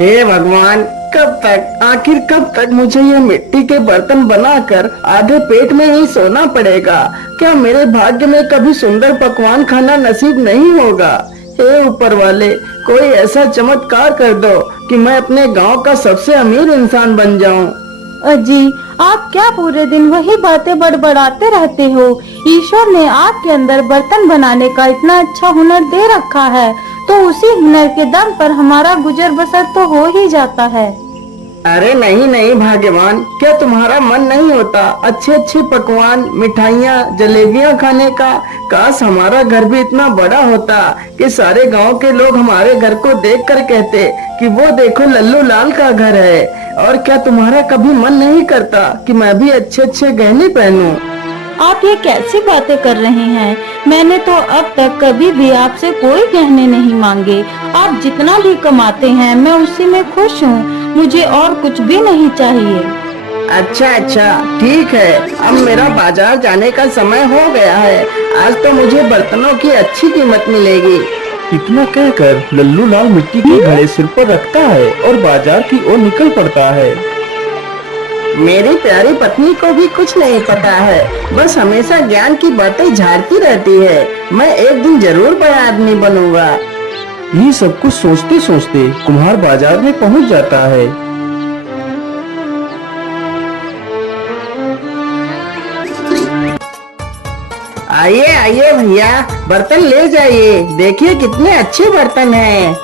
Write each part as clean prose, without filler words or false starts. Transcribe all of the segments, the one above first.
हे भगवान, कब तक, आखिर कब तक मुझे ये मिट्टी के बर्तन बनाकर आधे पेट में ही सोना पड़ेगा? क्या मेरे भाग्य में कभी सुंदर पकवान खाना नसीब नहीं होगा? हे ऊपर वाले, कोई ऐसा चमत्कार कर दो कि मैं अपने गांव का सबसे अमीर इंसान बन जाऊं। अजी, आप क्या पूरे दिन वही बातें बड़बड़ाते रहते हो? ईश्वर ने आपके अंदर बर्तन बनाने का इतना अच्छा हुनर दे रखा है, तो उसी हुनर के दम पर हमारा गुजर बसर तो हो ही जाता है। अरे नहीं नहीं भाग्यवान, क्या तुम्हारा मन नहीं होता अच्छे अच्छे पकवान, मिठाइयाँ, जलेबियाँ खाने का? काश हमारा घर भी इतना बड़ा होता कि सारे गांव के लोग हमारे घर को देखकर कहते कि वो देखो लल्लू लाल का घर है। और क्या तुम्हारा कभी मन नहीं करता कि मैं भी अच्छे अच्छे गहने पहनूं? आप ये कैसी बातें कर रहे हैं? मैंने तो अब तक कभी भी आपसे कोई गहने नहीं मांगे। आप जितना भी कमाते हैं मैं उसी में खुश हूँ। मुझे और कुछ भी नहीं चाहिए। अच्छा अच्छा, ठीक है। अब मेरा बाजार जाने का समय हो गया है। आज तो मुझे बर्तनों की अच्छी कीमत मिलेगी। इतना कहकर लल्लू लाल मिट्टी के घड़े सिर पर रखता है और बाजार की ओर निकल पड़ता है। मेरी प्यारी पत्नी को भी कुछ नहीं पता है, बस हमेशा ज्ञान की बातें झाड़ती रहती है। मैं एक दिन जरूर बड़ा आदमी बनूंगा। ये सब कुछ सोचते सोचते कुम्हार बाजार में पहुंच जाता है। आइए आइए भैया, बर्तन ले जाइए। देखिए कितने अच्छे बर्तन हैं।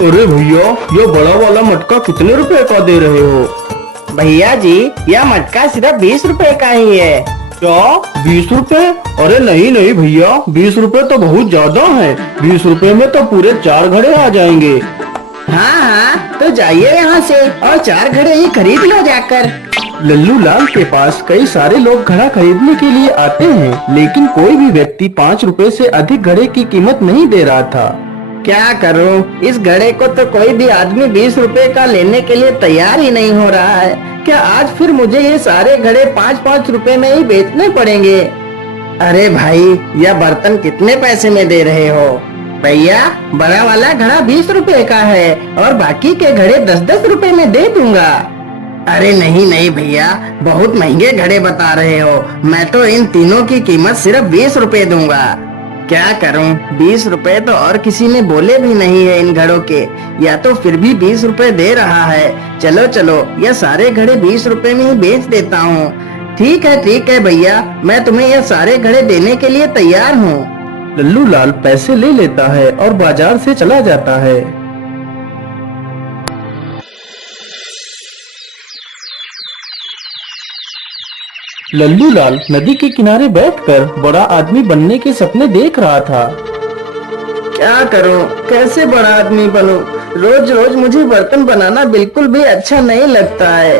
अरे भैया, ये बड़ा वाला मटका कितने रुपए का दे रहे हो? भैया जी, यह मटका सिर्फ 20 रुपए का ही है। क्या 20 रुपए? अरे नहीं नहीं भैया, 20 रुपए तो बहुत ज्यादा है। 20 रुपए में तो पूरे 4 घड़े आ जाएंगे। हाँ हाँ, तो जाइए यहाँ से और 4 घड़े ही खरीद लो जाकर। लल्लू लाल के पास कई सारे लोग घड़ा खरीदने के लिए आते हैं, लेकिन कोई भी व्यक्ति 5 रुपए से अधिक घड़े की कीमत नहीं दे रहा था। क्या करूं, इस घड़े को तो कोई भी आदमी 20 रुपए का लेने के लिए तैयार ही नहीं हो रहा है। क्या आज फिर मुझे ये सारे घड़े 5-5 रुपए में ही बेचने पड़ेंगे? अरे भाई, यह बर्तन कितने पैसे में दे रहे हो? भैया, बड़ा वाला घड़ा 20 रुपए का है और बाकी के घड़े 10-10 रुपए में दे दूंगा। अरे नहीं नहीं भैया, बहुत महंगे घड़े बता रहे हो। मैं तो इन तीनों की कीमत सिर्फ 20 रुपए दूंगा। क्या करूं, 20 रुपए तो और किसी ने बोले भी नहीं है इन घड़ों के, या तो फिर भी 20 रुपए दे रहा है। चलो चलो, यह सारे घड़े 20 रुपए में ही बेच देता हूँ। ठीक है भैया, मैं तुम्हें यह सारे घड़े देने के लिए तैयार हूँ। लल्लू लाल पैसे ले लेता है और बाजार से चला जाता है। लल्लू लाल नदी के किनारे बैठकर बड़ा आदमी बनने के सपने देख रहा था। क्या करूं, कैसे बड़ा आदमी बनूं? रोज रोज मुझे बर्तन बनाना बिल्कुल भी अच्छा नहीं लगता है।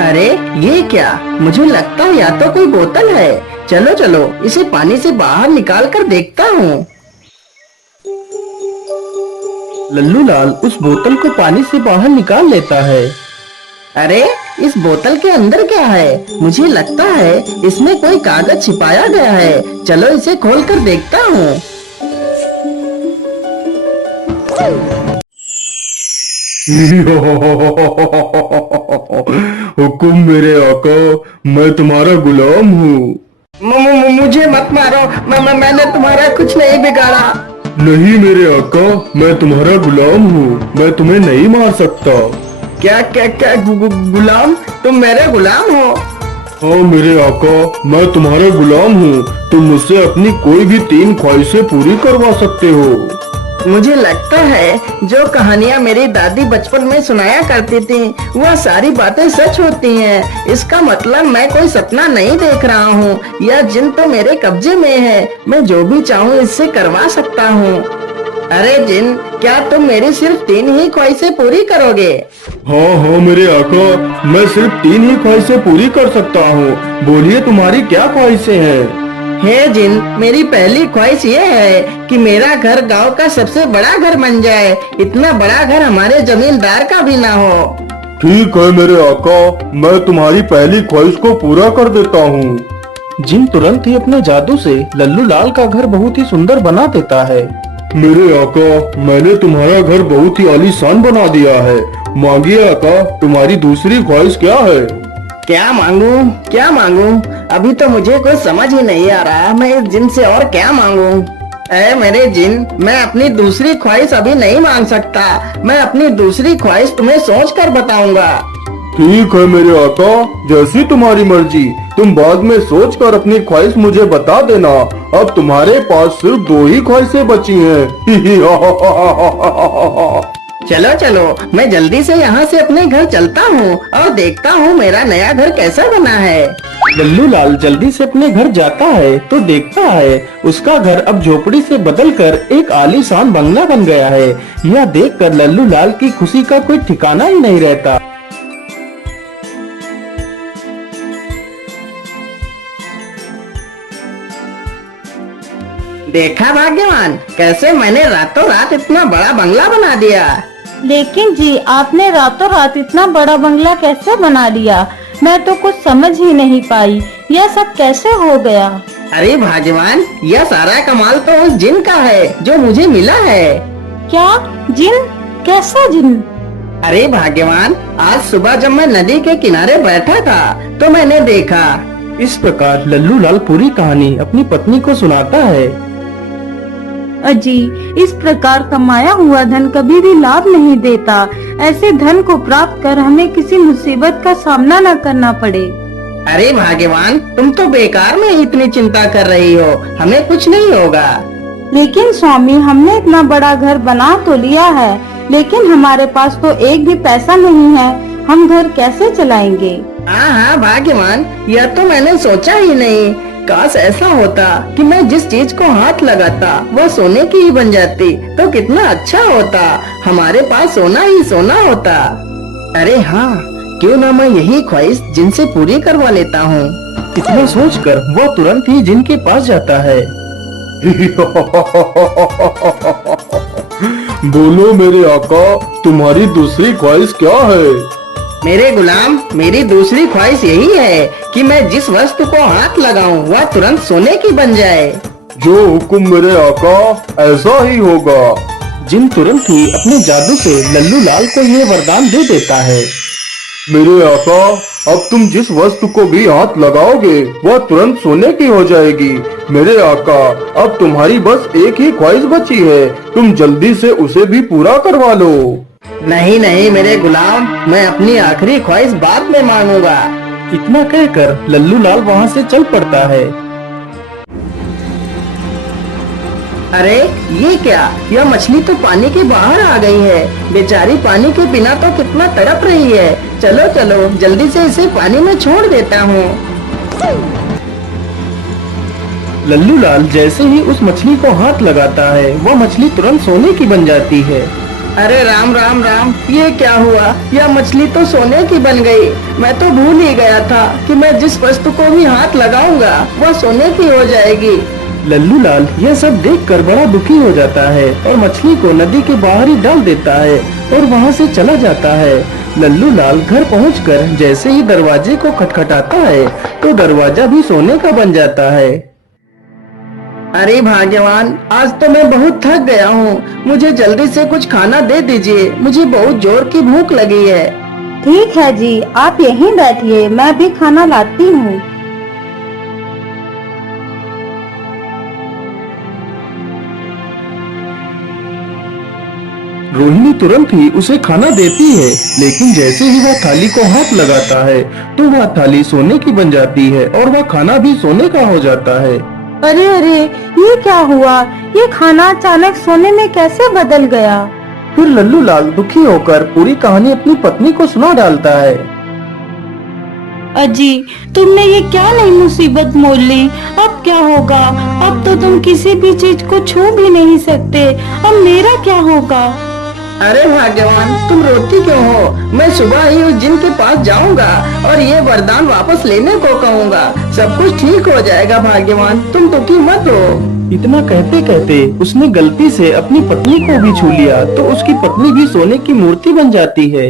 अरे ये क्या, मुझे लगता है या तो कोई बोतल है। चलो चलो, इसे पानी से बाहर निकाल कर देखता हूँ। लल्लू लाल उस बोतल को पानी से बाहर निकाल लेता है। अरे इस बोतल के अंदर क्या है? मुझे लगता है इसमें कोई कागज छिपाया गया है। चलो इसे खोल कर देखता हूँ। हुकुम मेरे आका, मैं तुम्हारा गुलाम हूँ। मुझे मत मारो, मैंने तुम्हारा कुछ नहीं बिगाड़ा। नहीं मेरे आका, मैं तुम्हारा गुलाम हूँ, मैं तुम्हें नहीं मार सकता। क्या क्या क्या गुलाम? तुम मेरे गुलाम हो? हाँ मेरे आका, मैं तुम्हारा गुलाम हूँ। तुम मुझसे अपनी कोई भी 3 ख्वाहिशें पूरी करवा सकते हो। मुझे लगता है जो कहानियाँ मेरी दादी बचपन में सुनाया करती थी, वह सारी बातें सच होती हैं। इसका मतलब मैं कोई सपना नहीं देख रहा हूँ। यह जिन तो मेरे कब्जे में है। मैं जो भी चाहूँ इससे करवा सकता हूँ। अरे जिन, क्या तुम मेरी सिर्फ 3 ही ख्वाहिशें पूरी करोगे? हाँ हाँ मेरे आका, मैं सिर्फ 3 ही ख्वाहिशें पूरी कर सकता हूँ। बोलिए तुम्हारी क्या ख्वाहिशें हैं? हे जिन, मेरी पहली ख्वाहिश ये है कि मेरा घर गांव का सबसे बड़ा घर बन जाए। इतना बड़ा घर हमारे जमींदार का भी ना हो। ठीक है मेरे आका, मैं तुम्हारी पहली ख्वाहिश को पूरा कर देता हूँ। जिन तुरंत ही अपने जादू से लल्लू लाल का घर बहुत ही सुंदर बना देता है। मेरे आका, मैंने तुम्हारा घर बहुत ही आलीशान बना दिया है। मांगिए आका, तुम्हारी दूसरी ख्वाहिश क्या है? क्या मांगू क्या मांगू? अभी तो मुझे कुछ समझ ही नहीं आ रहा मैं इस जिन से और क्या मांगू। ऐ मेरे जिन, मैं अपनी दूसरी ख्वाहिश अभी नहीं मांग सकता। मैं अपनी दूसरी ख्वाहिश तुम्हें सोच कर बताऊंगा। ठीक है मेरे आका, जैसी तुम्हारी मर्जी। तुम बाद में सोच कर अपनी ख्वाहिश मुझे बता देना। अब तुम्हारे पास सिर्फ 2 ही ख्वाहिशें बची हैं। चलो चलो, मैं जल्दी से यहाँ से अपने घर चलता हूँ और देखता हूँ मेरा नया घर कैसा बना है। लल्लू लाल जल्दी से अपने घर जाता है तो देखता है उसका घर अब झोपड़ी से बदलकर एक आलीशान बंगला बन गया है। यह देखकर लल्लू लाल की खुशी का कोई ठिकाना ही नहीं रहता। देखा भाग्यवान, कैसे मैंने रातों रात इतना बड़ा बंगला बना दिया। लेकिन जी, आपने रातों रात इतना बड़ा बंगला कैसे बना लिया? मैं तो कुछ समझ ही नहीं पाई। यह सब कैसे हो गया? अरे भाग्यवान, यह सारा कमाल तो उस जिन का है जो मुझे मिला है। क्या जिन? कैसा जिन? अरे भाग्यवान, आज सुबह जब मैं नदी के किनारे बैठा था तो मैंने देखा। इस प्रकार लल्लू लाल पूरी कहानी अपनी पत्नी को सुनाता है। अजी, इस प्रकार कमाया हुआ धन कभी भी लाभ नहीं देता। ऐसे धन को प्राप्त कर हमें किसी मुसीबत का सामना न करना पड़े। अरे भाग्यवान, तुम तो बेकार में इतनी चिंता कर रही हो, हमें कुछ नहीं होगा। लेकिन स्वामी, हमने इतना बड़ा घर बना तो लिया है, लेकिन हमारे पास तो एक भी पैसा नहीं है। हम घर कैसे चलाएंगे? हाँ हाँ भाग्यवान, यह तो मैंने सोचा ही नहीं। काश ऐसा होता कि मैं जिस चीज को हाथ लगाता वह सोने की ही बन जाती तो कितना अच्छा होता। हमारे पास सोना ही सोना होता। अरे हाँ, क्यों ना मैं यही ख्वाहिश जिनसे पूरी करवा लेता हूँ। इतना सोचकर वह तुरंत ही जिन के पास जाता है। बोलो मेरे आका, तुम्हारी दूसरी ख्वाहिश क्या है? मेरे गुलाम, मेरी दूसरी ख्वाहिश यही है कि मैं जिस वस्तु को हाथ लगाऊं वह तुरंत सोने की बन जाए। जो हुक्म मेरे आका, ऐसा ही होगा। जिन तुरंत ही अपने जादू से लल्लू लाल को ये वरदान दे देता है। मेरे आका, अब तुम जिस वस्तु को भी हाथ लगाओगे वह तुरंत सोने की हो जाएगी। मेरे आका, अब तुम्हारी बस एक ही ख्वाहिश बची है, तुम जल्दी से उसे भी पूरा करवा लो। नहीं नहीं मेरे गुलाम, मैं अपनी आखिरी ख्वाहिश बाद में मांगूंगा। इतना कहकर लल्लू लाल वहाँ से चल पड़ता है। अरे ये क्या, यह मछली तो पानी के बाहर आ गई है। बेचारी पानी के बिना तो कितना तड़प रही है। चलो चलो, जल्दी से इसे पानी में छोड़ देता हूँ। लल्लू लाल जैसे ही उस मछली को हाथ लगाता है वह मछली तुरंत सोने की बन जाती है। अरे राम राम राम, ये क्या हुआ? यह मछली तो सोने की बन गई। मैं तो भूल ही गया था कि मैं जिस वस्तु को भी हाथ लगाऊंगा वह सोने की हो जाएगी। लल्लू लाल यह सब देखकर बड़ा दुखी हो जाता है और मछली को नदी के बाहर ही डाल देता है और वहाँ से चला जाता है। लल्लू लाल घर पहुंचकर जैसे ही दरवाजे को खटखटाता है तो दरवाजा भी सोने का बन जाता है। अरे भाग्यवान, आज तो मैं बहुत थक गया हूँ। मुझे जल्दी से कुछ खाना दे दीजिए, मुझे बहुत जोर की भूख लगी है। ठीक है जी, आप यहीं बैठिए, मैं भी खाना लाती हूँ। रोहिणी तुरंत ही उसे खाना देती है, लेकिन जैसे ही वह थाली को हाथ लगाता है तो वह थाली सोने की बन जाती है और वह खाना भी सोने का हो जाता है। अरे अरे, ये क्या हुआ? ये खाना अचानक सोने में कैसे बदल गया? फिर लल्लू लाल दुखी होकर पूरी कहानी अपनी पत्नी को सुना डालता है। अजी, तुमने ये क्या नई मुसीबत मोल ली? अब क्या होगा? अब तो तुम किसी भी चीज को छू भी नहीं सकते। अब मेरा क्या होगा? अरे भाग्यवान, तुम रोती क्यों हो? मैं सुबह ही उस जिन के पास जाऊंगा और ये वरदान वापस लेने को कहूँगा। सब कुछ ठीक हो जाएगा भाग्यवान, तुम दुखी मत हो। इतना कहते कहते उसने गलती से अपनी पत्नी को भी छू लिया तो उसकी पत्नी भी सोने की मूर्ति बन जाती है।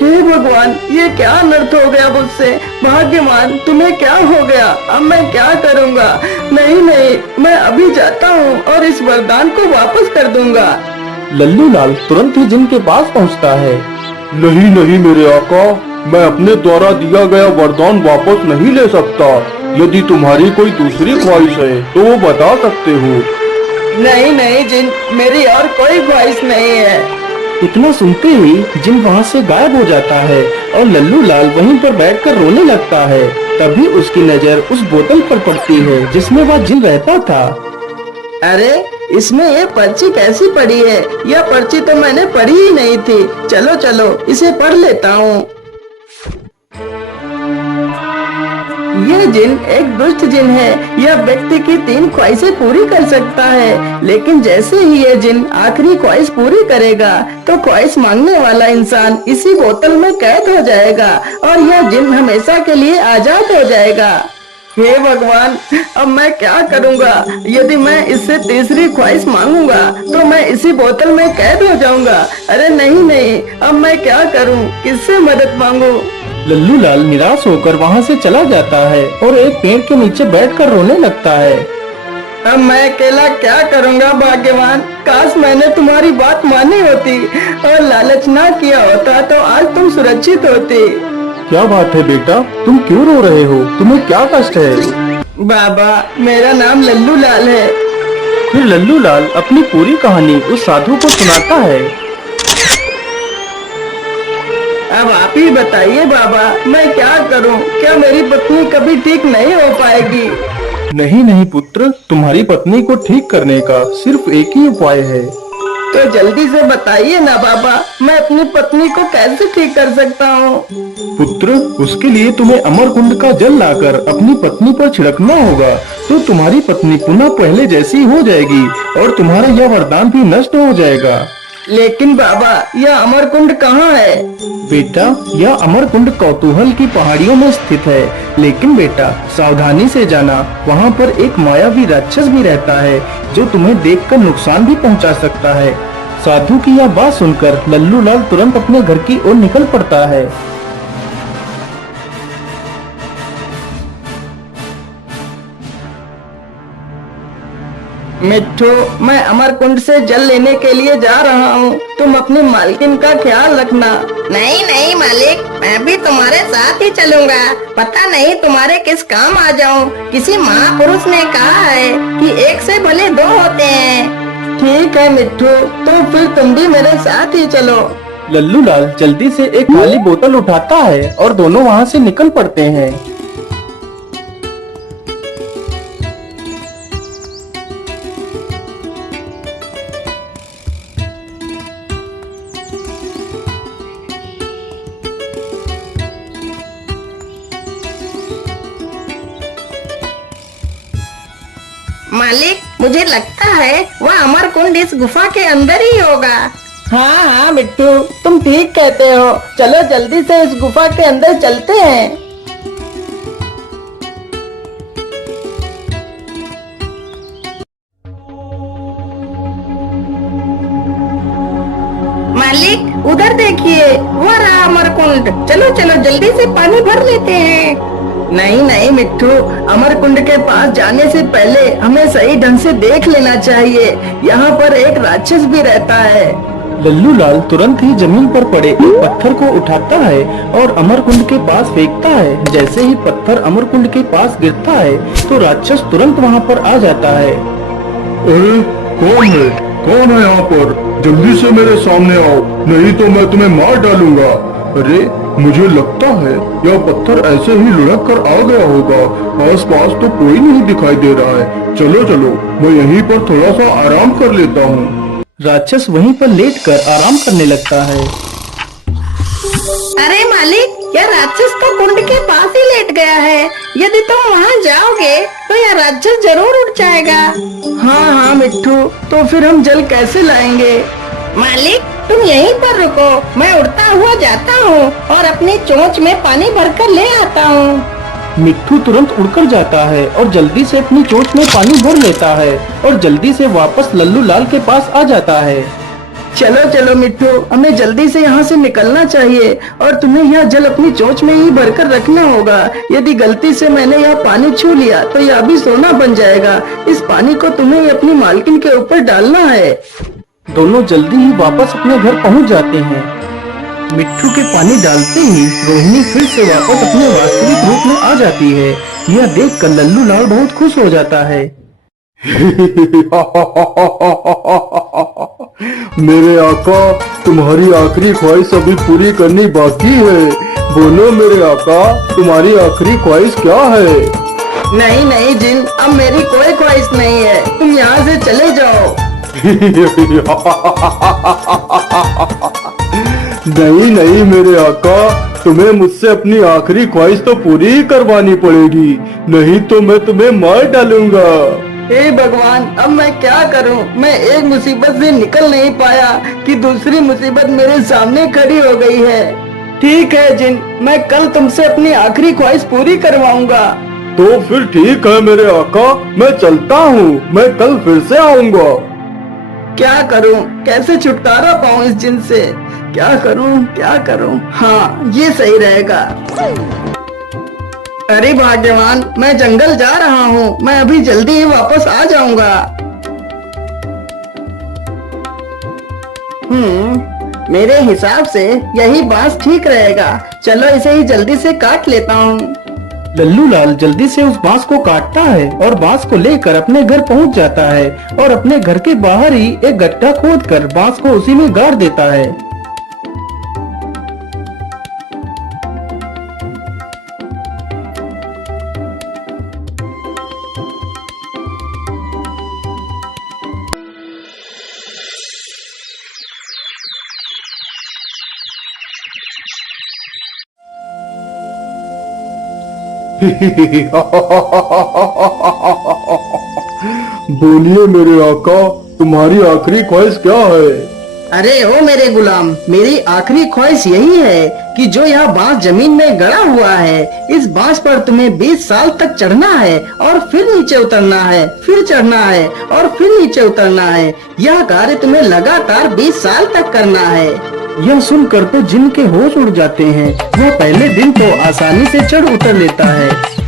हे हे भगवान, ये क्या अनर्थ हो गया मुझसे। भाग्यवान, तुम्हें क्या हो गया? अब मैं क्या करूँगा? नहीं नहीं, मैं अभी जाता हूँ और इस वरदान को वापस कर दूंगा। लल्लू लाल तुरंत ही जिन के पास पहुंचता है। नहीं नहीं मेरे आका, मैं अपने द्वारा दिया गया वरदान वापस नहीं ले सकता। यदि तुम्हारी कोई दूसरी ख्वाहिश है तो वो बता सकते हो। नहीं नहीं जिन, मेरी और कोई ख्वाहिश नहीं है। इतना सुनते ही जिन वहाँ से गायब हो जाता है और लल्लू लाल वहीं पर बैठकर रोने लगता है। तभी उसकी नजर उस बोतल पर पड़ती है जिसमें वह जिन रहता था। अरे, इसमें ये पर्ची कैसी पड़ी है? यह पर्ची तो मैंने पढ़ी ही नहीं थी। चलो चलो, इसे पढ़ लेता हूँ। यह जिन एक दुष्ट जिन है। यह व्यक्ति की 3 ख्वाहिशें पूरी कर सकता है, लेकिन जैसे ही यह जिन आखिरी ख्वाहिश पूरी करेगा तो ख्वाहिश मांगने वाला इंसान इसी बोतल में कैद हो जाएगा और यह जिन हमेशा के लिए आजाद हो जाएगा। हे भगवान, अब मैं क्या करूँगा? यदि मैं इससे तीसरी ख्वाहिश मांगूंगा तो मैं इसी बोतल में कैद हो जाऊंगा। अरे नहीं नहीं, अब मैं क्या करूँ? किससे मदद मांगू? लल्लू लाल निराश होकर वहाँ से चला जाता है और एक पेड़ के नीचे बैठकर रोने लगता है। अब मैं अकेला क्या करूँगा भाग्यवान? काश मैंने तुम्हारी बात मानी होती और लालच ना किया होता तो आज तुम सुरक्षित होती। क्या बात है बेटा, तुम क्यों रो रहे हो? तुम्हें क्या कष्ट है? बाबा, मेरा नाम लल्लू लाल है। फिर लल्लू लाल अपनी पूरी कहानी उस साधु को सुनाता है। अब आप ही बताइए बाबा, मैं क्या करूं? क्या मेरी पत्नी कभी ठीक नहीं हो पाएगी? नहीं नहीं पुत्र, तुम्हारी पत्नी को ठीक करने का सिर्फ एक ही उपाय है। तो जल्दी से बताइए ना बाबा, मैं अपनी पत्नी को कैसे ठीक कर सकता हूँ? पुत्र, उसके लिए तुम्हें अमर कुंड का जल लाकर अपनी पत्नी पर छिड़कना होगा, तो तुम्हारी पत्नी पुनः पहले जैसी हो जाएगी और तुम्हारा यह वरदान भी नष्ट हो जाएगा। लेकिन बाबा, यह अमर कुंड कहाँ है? बेटा, यह अमर कुंड कौतूहल की पहाड़ियों में स्थित है। लेकिन बेटा, सावधानी से जाना, वहाँ पर एक मायावी राक्षस भी रहता है जो तुम्हें देखकर नुकसान भी पहुँचा सकता है। साधु की यह बात सुनकर लल्लू लाल तुरंत अपने घर की ओर निकल पड़ता है। मिट्ठू, मैं अमर कुंड से जल लेने के लिए जा रहा हूँ। तुम अपनी मालकिन का ख्याल रखना। नहीं नहीं मालिक, मैं भी तुम्हारे साथ ही चलूंगा। पता नहीं तुम्हारे किस काम आ जाऊं। किसी महापुरुष ने कहा है कि एक से भले 2 होते हैं। ठीक है मिट्ठू, तो फिर तुम भी मेरे साथ ही चलो। लल्लू लाल जल्दी से एक खाली बोतल उठाता है और दोनों वहाँ से निकल पड़ते हैं। मालिक, मुझे लगता है वह अमर कुंड इस गुफा के अंदर ही होगा। हाँ हाँ मिट्टू, तुम ठीक कहते हो। चलो जल्दी से इस गुफा के अंदर चलते हैं। मालिक, उधर देखिए, वो रहा अमर कुंड। चलो चलो जल्दी से पानी भर लेते हैं। नहीं नहीं मिट्टू, अमर कुंड के पास जाने से पहले हमें सही ढंग से देख लेना चाहिए। यहाँ पर एक राक्षस भी रहता है। लल्लू लाल तुरंत ही जमीन पर पड़े एक पत्थर को उठाता है और अमर कुंड के पास फेंकता है। जैसे ही पत्थर अमर कुंड के पास गिरता है तो राक्षस तुरंत वहाँ पर आ जाता है। अरे कौन है? कौन है यहाँ पर? जल्दी से मेरे सामने आओ, नहीं तो मैं तुम्हें मार डालूंगा। अरे मुझे लगता है यह पत्थर ऐसे ही लुढ़क कर आ गया होगा। आसपास तो कोई नहीं दिखाई दे रहा है। चलो चलो, मैं यहीं पर थोड़ा सा आराम कर लेता हूँ। राक्षस वहीं पर लेटकर आराम करने लगता है। अरे मालिक, यह राक्षस तो कुंड के पास ही लेट गया है। यदि तुम वहाँ जाओगे तो यह राक्षस जरूर उठ जाएगा। हाँ हाँ मिट्टू, तो फिर हम जल कैसे लाएंगे? मालिक, तुम यहीं पर रुको, मैं उड़ता हुआ जाता हूँ और अपनी चोंच में पानी भरकर ले आता हूँ। मिट्टू तुरंत उड़कर जाता है और जल्दी से अपनी चोंच में पानी भर लेता है और जल्दी से वापस लल्लू लाल के पास आ जाता है। चलो चलो मिट्टू, हमें जल्दी से यहाँ से निकलना चाहिए और तुम्हें यह जल अपनी चोंच में ही भरकर रखना होगा। यदि गलती से मैंने यह पानी छू लिया तो यह भी सोना बन जाएगा। इस पानी को तुम्हें अपनी मालकिन के ऊपर डालना है। दोनों जल्दी ही वापस अपने घर पहुँच जाते हैं। मिट्टू के पानी डालते ही रोहिणी फिर से वापस अपने वास्तविक रूप में आ जाती है। यह देखकर लल्लू लाल बहुत खुश हो जाता है। मेरे आका, तुम्हारी आखिरी ख्वाहिश अभी पूरी करनी बाकी है। बोलो मेरे आका, तुम्हारी आखिरी ख्वाहिश क्या है? नहीं नहीं जिन, अब मेरी कोई ख्वाहिश नहीं है, तुम यहाँ से चले जाओ। नहीं नहीं मेरे आका, तुम्हें मुझसे अपनी आखिरी ख्वाहिश तो पूरी ही करवानी पड़ेगी, नहीं तो मैं तुम्हें मार डालूंगा। हे भगवान, अब मैं क्या करूं? मैं एक मुसीबत से निकल नहीं पाया कि दूसरी मुसीबत मेरे सामने खड़ी हो गई है। ठीक है जिन, मैं कल तुमसे अपनी आखिरी ख्वाहिश पूरी करवाऊंगा। तो फिर ठीक है मेरे आका, मैं चलता हूँ, मैं कल फिर से आऊंगा। क्या करूं? कैसे छुटकारा पाऊं इस जिन से? क्या करूं? क्या करूं? हाँ, ये सही रहेगा। अरे भाग्यवान, मैं जंगल जा रहा हूँ, मैं अभी जल्दी ही वापस आ जाऊंगा। मेरे हिसाब से यही बांस ठीक रहेगा। चलो इसे ही जल्दी से काट लेता हूँ। लल्लू लाल जल्दी से उस बांस को काटता है और बांस को लेकर अपने घर पहुंच जाता है और अपने घर के बाहर ही एक गड्ढा खोदकर बांस को उसी में गाड़ देता है। बोलिए मेरे आका, तुम्हारी आखिरी ख्वाहिश क्या है? अरे ओ मेरे गुलाम, मेरी आखिरी ख्वाहिश यही है कि जो यह बांस जमीन में गड़ा हुआ है, इस बांस पर तुम्हें 20 साल तक चढ़ना है और फिर नीचे उतरना है, फिर चढ़ना है और फिर नीचे उतरना है। यह कार्य तुम्हें लगातार 20 साल तक करना है। यह सुनकर तो जिन के होश उड़ जाते हैं। वह पहले दिन तो आसानी से चढ़ उतर लेता है।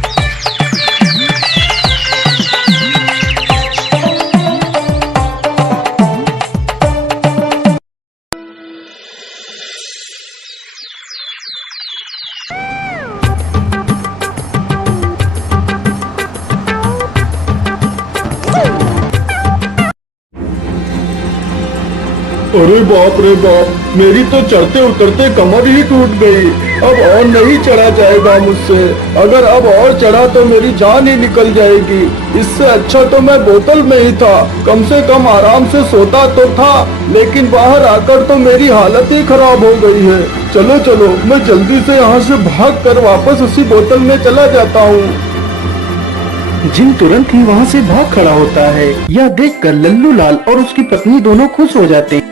अरे बाप रे बाप, मेरी तो चढ़ते उतरते कमर ही टूट गई। अब और नहीं चढ़ा जाएगा मुझसे। अगर अब और चढ़ा तो मेरी जान ही निकल जाएगी। इससे अच्छा तो मैं बोतल में ही था, कम से कम आराम से सोता तो था, लेकिन बाहर आकर तो मेरी हालत ही खराब हो गई है। चलो चलो, मैं जल्दी से यहाँ से भाग कर वापस उसी बोतल में चला जाता हूँ। जिन तुरंत ही वहाँ से भाग खड़ा होता है। यह देखकर लल्लू लाल और उसकी पत्नी दोनों खुश हो जाते हैं।